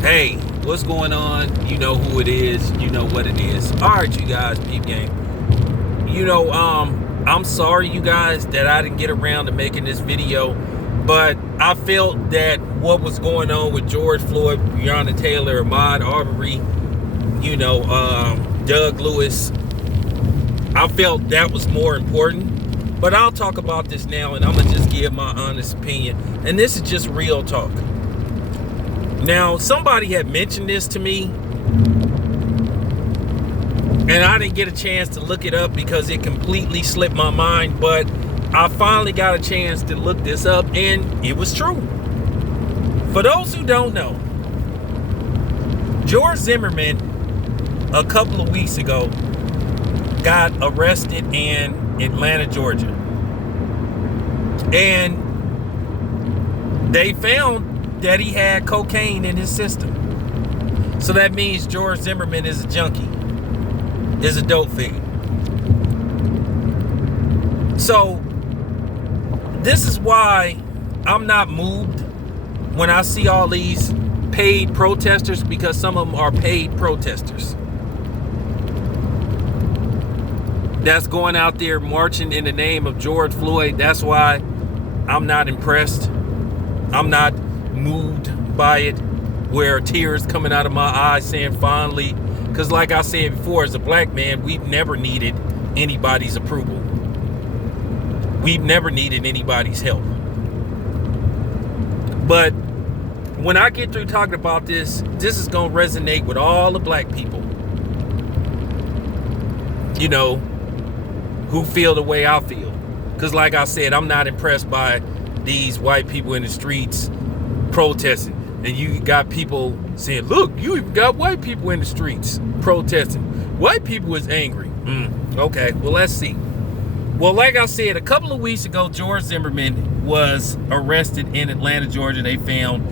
Hey, what's going on? You know who it is. You know what it is. All right, you guys, peep game. I'm sorry, you guys, that I didn't get around to making this video, but I felt that what was going on with George Floyd, Breonna Taylor, Ahmaud Arbery, Doug Lewis, I felt that was more important. But I'll talk about this now, and I'm gonna just give my honest opinion. And this is just real talk. Now, somebody had mentioned this to me, and I didn't get a chance to look it up because it completely slipped my mind, but I finally got a chance to look this up, and it was true. For those who don't know, George Zimmerman, a couple of weeks ago, got arrested in Atlanta, Georgia. And they found that he had cocaine in his system. So that means George Zimmerman is a junkie, is a dope figure. So this is why I'm not moved when I see all these paid protesters, because some of them are paid protesters that's going out there marching in the name of George Floyd. That's why I'm not impressed. I'm not moved by it, where tears coming out of my eyes saying finally, because like I said before, as a black man, we've never needed anybody's approval. We've never needed anybody's help. But when I get through talking about this is going to resonate with all the black people, who feel the way I feel. Because like I said, I'm not impressed by these white people in the streets protesting. And you got people saying, look, you even got white people in the streets protesting. White people is angry. Okay, well, let's see. Well, like I said, a couple of weeks ago, George Zimmerman was arrested in Atlanta, Georgia. They found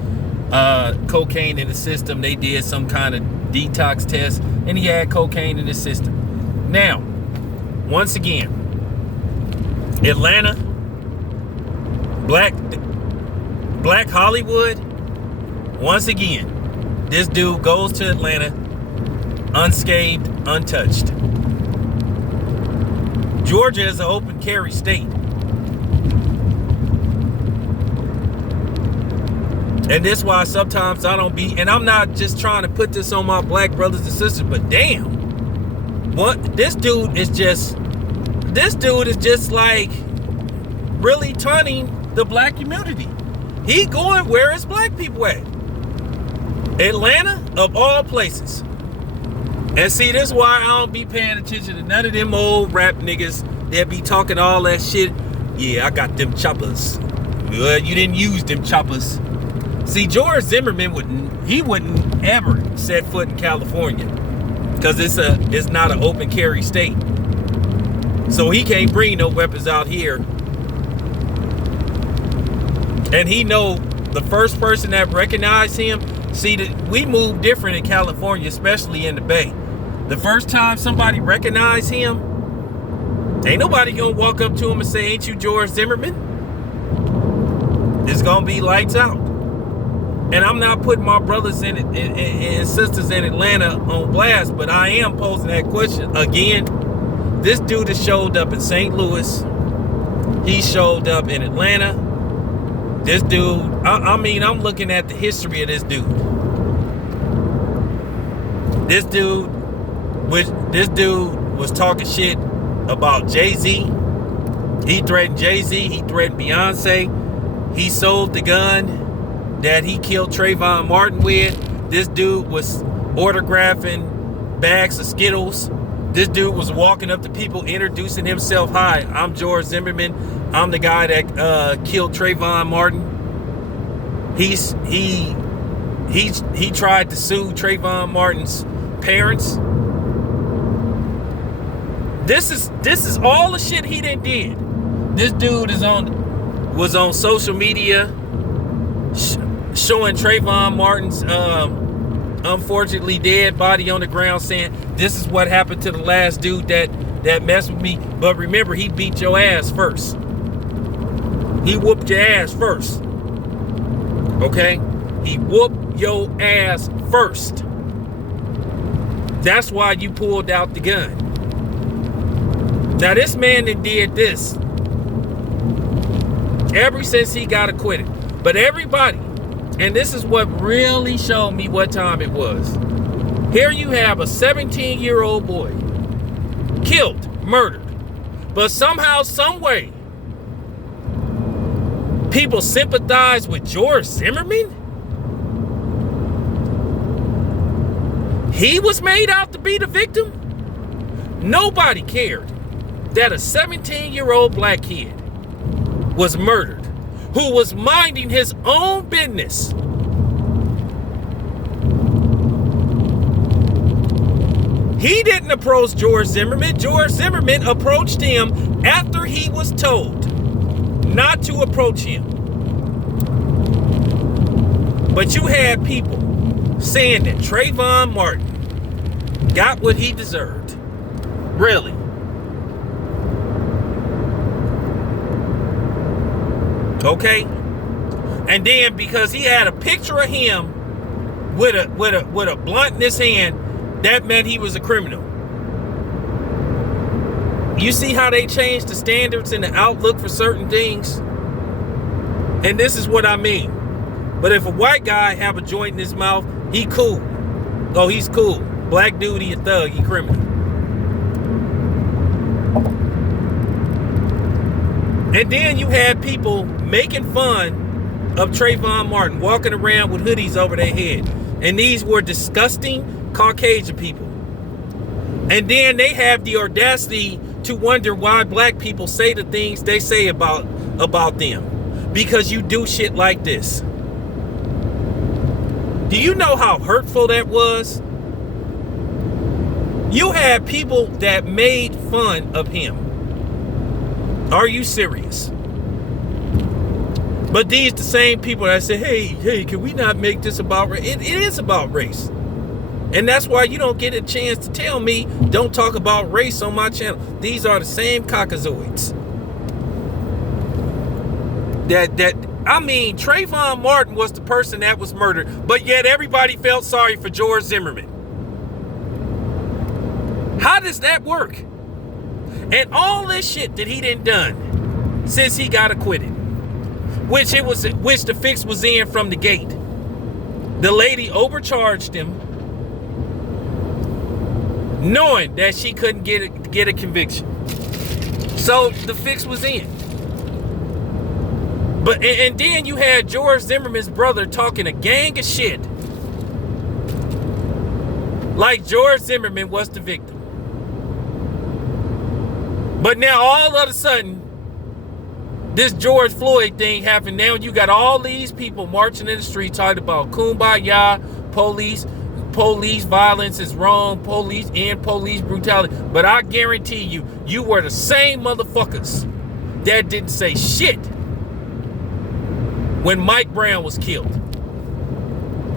cocaine in the system. They did some kind of detox test, and he had cocaine in his system. Now, once again, Atlanta, Black Hollywood, once again, this dude goes to Atlanta unscathed, untouched. Georgia is an open carry state. And that's why sometimes I don't be, and I'm not just trying to put this on my black brothers and sisters, but damn, this dude is just like really turning the black community. He going where is black people at? Atlanta, of all places. And see, this is why I don't be paying attention to none of them old rap niggas that be talking all that shit. Yeah, I got them choppers. Well, you didn't use them choppers. See, George Zimmerman wouldn't ever set foot in California, because it's not an open carry state. So he can't bring no weapons out here. And he know the first person that recognized him. See, we move different in California, especially in the Bay. The first time somebody recognized him, ain't nobody gonna walk up to him and say, ain't you George Zimmerman? It's gonna be lights out. And I'm not putting my brothers and sisters in Atlanta on blast, but I am posing that question again. This dude has showed up in St. Louis. He showed up in Atlanta. This dude, I'm looking at the history of this dude. This dude was talking shit about Jay-Z. He threatened Jay-Z. He threatened Beyonce. He sold the gun that he killed Trayvon Martin with. This dude was autographing bags of Skittles. This dude was walking up to people, introducing himself. Hi, I'm George Zimmerman. I'm the guy that killed Trayvon Martin. He tried to sue Trayvon Martin's parents. This is all the shit he done did. This dude was on social media showing Trayvon Martin's unfortunately dead body on the ground, saying this is what happened to the last dude that messed with me. But remember, he beat your ass first. He whooped your ass first. Okay? he whooped your ass first. That's why you pulled out the gun. Now this man that did this ever since he got acquitted. But everybody, and this is what really showed me what time it was. Here you have a 17-year-old boy killed, murdered. But somehow, some way, people sympathize with George Zimmerman? He was made out to be the victim? Nobody cared that a 17-year-old black kid was murdered, who was minding his own business. He didn't approach George Zimmerman. George Zimmerman approached him after he was told not to approach him. But you had people saying that Trayvon Martin got what he deserved. Really? Okay? And then because he had a picture of him with a blunt in his hand, that meant he was a criminal. You see how they changed the standards and the outlook for certain things? And this is what I mean. But if a white guy have a joint in his mouth, he cool. Oh, he's cool. Black dude, he a thug, he criminal. And then you had people making fun of Trayvon Martin, walking around with hoodies over their head. And these were disgusting Caucasian people. And then they have the audacity to wonder why black people say the things they say about them. Because you do shit like this. Do you know how hurtful that was? You had people that made fun of him. Are you serious? But these the same people that say, hey, can we not make this about race? It is about race. And that's why you don't get a chance to tell me, don't talk about race on my channel. These are the same cockazoids. I mean, Trayvon Martin was the person that was murdered, but yet everybody felt sorry for George Zimmerman. How does that work? And all this shit that he done done since he got acquitted, which the fix was in from the gate. The lady overcharged him, knowing that she couldn't get a conviction. So the fix was in. But and then you had George Zimmerman's brother talking a gang of shit. Like George Zimmerman was the victim. But now all of a sudden, this George Floyd thing happened. Now you got all these people marching in the street talking about kumbaya, police violence is wrong, police brutality. But I guarantee you were the same motherfuckers that didn't say shit when Mike Brown was killed.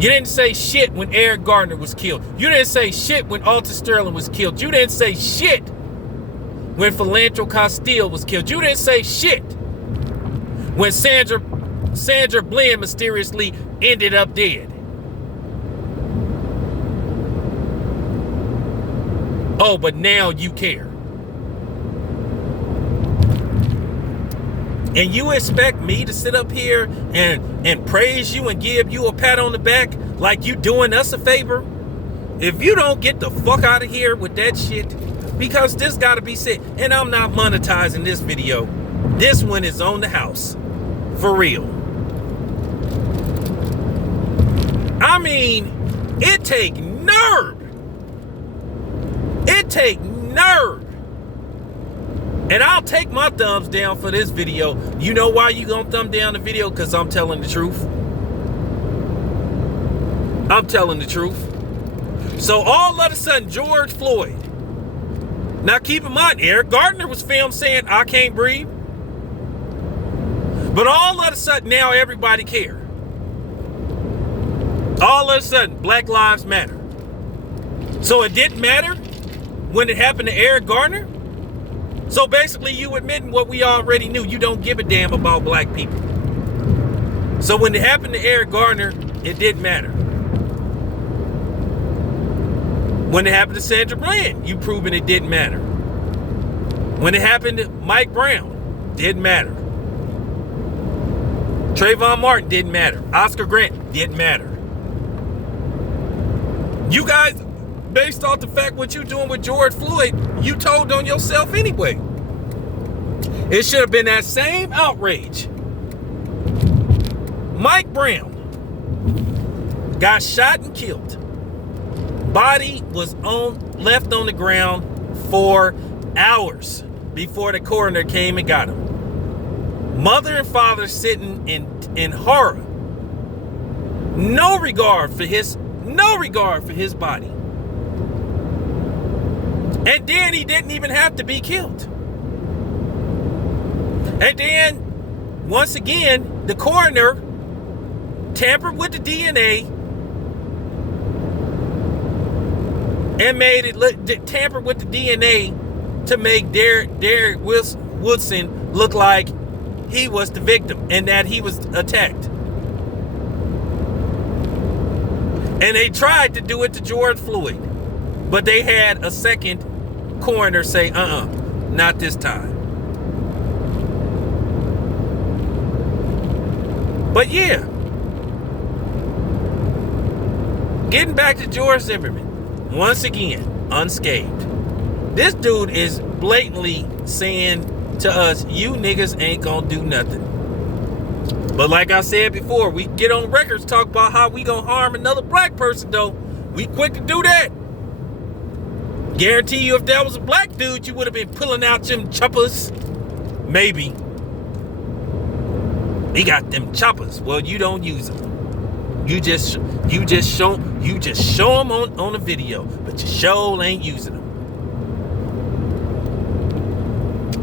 You didn't say shit when Eric Garner was killed. You didn't say shit when Alton Sterling was killed. You didn't say shit when Philantro Castile was killed. You didn't say shit when Sandra Bland mysteriously ended up dead. Oh, but now you care. And you expect me to sit up here and praise you and give you a pat on the back like you doing us a favor? If you don't get the fuck out of here with that shit, because this gotta be said, and I'm not monetizing this video. This one is on the house. For real. I mean, it take nerve. It take nerve. And I'll take my thumbs down for this video. You know why you gonna thumb down the video? Because I'm telling the truth. I'm telling the truth. So all of a sudden, George Floyd. Now keep in mind, Eric Garner was filmed saying, I can't breathe. But all of a sudden, now everybody cares. All of a sudden, Black Lives Matter. So it didn't matter when it happened to Eric Garner? So basically, you admitting what we already knew. You don't give a damn about black people. So when it happened to Eric Garner, it didn't matter. When it happened to Sandra Bland, you proven it didn't matter. When it happened to Mike Brown, didn't matter. Trayvon Martin didn't matter. Oscar Grant didn't matter. You guys, based off the fact what you're doing with George Floyd, you told on yourself anyway. It should have been that same outrage. Mike Brown got shot and killed. Body was left on the ground for hours before the coroner came and got him. Mother and father sitting in horror. No regard for his body. And then he didn't even have to be killed. And then, once again, the coroner tampered with the DNA and tampered with the DNA to make Derek Woodson look like he was the victim and that he was attacked. And they tried to do it to George Floyd, but they had a second coroner say, not this time. But yeah, getting back to George Zimmerman, once again, unscathed. This dude is blatantly saying to us, you niggas ain't gonna do nothing. But like I said before, we get on records talk about how we gonna harm another black person though. We quick to do that. Guarantee you if that was a black dude, you would have been pulling out them choppers. Maybe. He got them choppers. Well, you don't use them. You just show them on the video, but you sure ain't using them.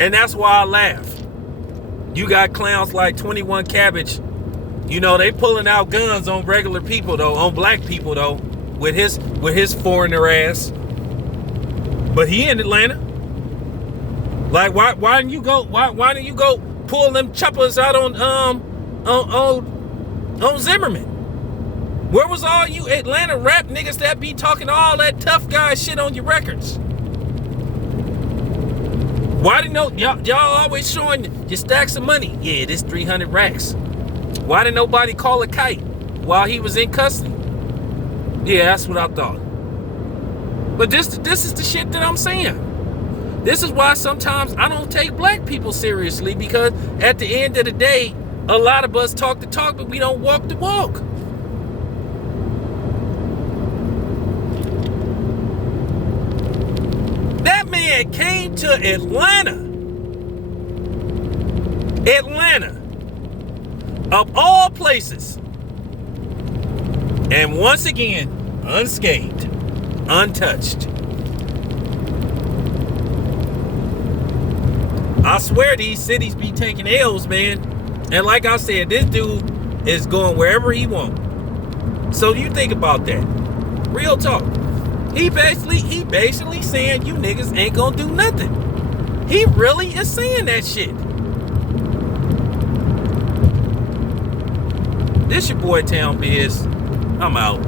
And that's why I laugh. You got clowns like 21 Cabbage. You know, they pulling out guns on regular people though, on black people though, with his foreigner ass. But he in Atlanta. Like why didn't you go pull them choppers out on Zimmerman? Where was all you Atlanta rap niggas that be talking all that tough guy shit on your records? Why didn't y'all always showing your stacks of money? Yeah, this 300 racks. Why didn't nobody call a kite while he was in custody? Yeah, that's what I thought. But this is the shit that I'm saying. This is why sometimes I don't take black people seriously, because at the end of the day, a lot of us talk the talk, but we don't walk the walk. That man came to Atlanta, of all places, and once again, unscathed, untouched. I swear these cities be taking L's, man. And like I said, this dude is going wherever he wants. So you think about that. Real talk. He basically saying you niggas ain't gonna do nothing. He really is saying that shit. This your boy Town Biz. I'm out.